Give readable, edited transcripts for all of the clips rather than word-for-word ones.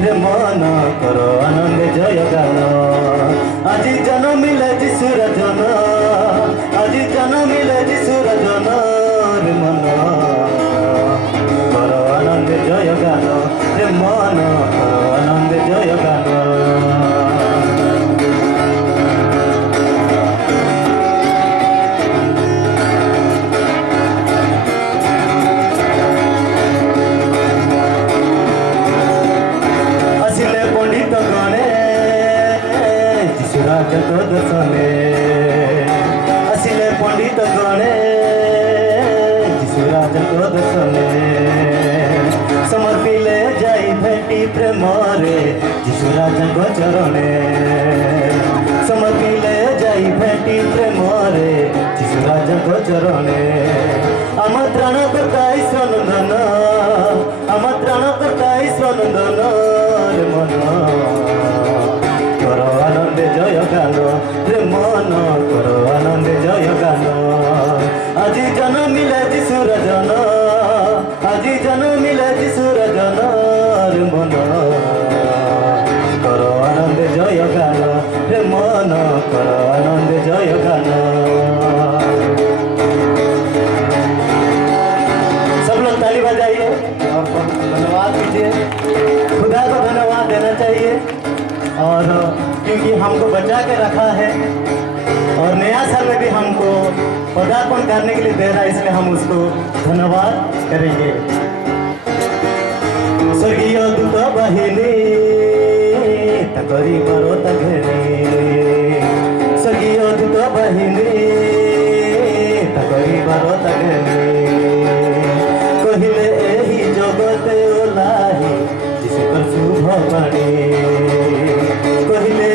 रे मन कर आनंद जय गान आज जन्मिले जिसुर जन आज जन्मिले जिसुर जन रे मन कर आनंद जय गान रे मन कर आनंद जय गान जगत दर्शने आसिले पंडित गणे जिसुरा जगत दर्शने समर्पिले जाई भेटी प्रेम रे जिसुरा जग चरणे समर्पिले जाई भेटी प्रेम रे जिसुरा जग चरणे आमंत्रण करता ईश्वर नंदन आमंत्रण करता ईश्वर नंदन रे मन आनंद जय गान रे मन कर आनंद जय गान आज जन्मिले जिसुर जन आज जन्मिले जिसुर जन रे मन कर आनंद जय गान रे मन कर आनंद जय गान। सब लोग ताली बजाइए और धन्यवाद दीजिए, खुदा को धन्यवाद देना चाहिए और क्योंकि हमको बचा के रखा है और नया साल में भी हमको पदार्पण करने के लिए दे रहा है, इसलिए हम उसको धन्यवाद करेंगे। स्वर्गीय दूत बहिनी तकरी बरो तघेनी स्वर्गीय दूत बहिनी तकरी बरो तघेनी कहिले एही जगते ओलाही जिसकर शुभ बाणी कहिले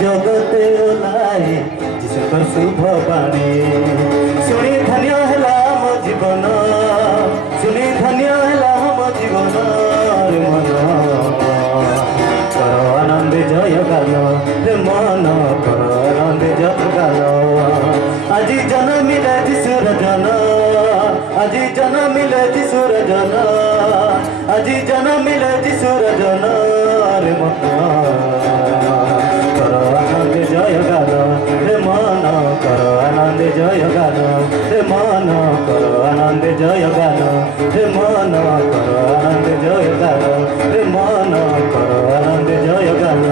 जगते ओलाई जिसकर शुभ बाणी शुणी धन्य है मो जीवन शुणी धन्य है मो जीवन रे मन कर आनंद जय गान रे मन कर आनंद जय गान आज जन्मिले जिसुर जन आज जन्मिले जिसुर जन आज जन्मिले जिसुर जन रे मन जय गान रे मन कर आनंद जय गान रे मन कर आनंद जय गान रे मन कर आनंद जय गान रे मन कर आनंद जय गान।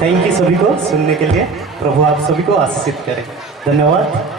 थैंक यू सभी को सुनने के लिए, प्रभु आप सभी को आशीषित करें। धन्यवाद।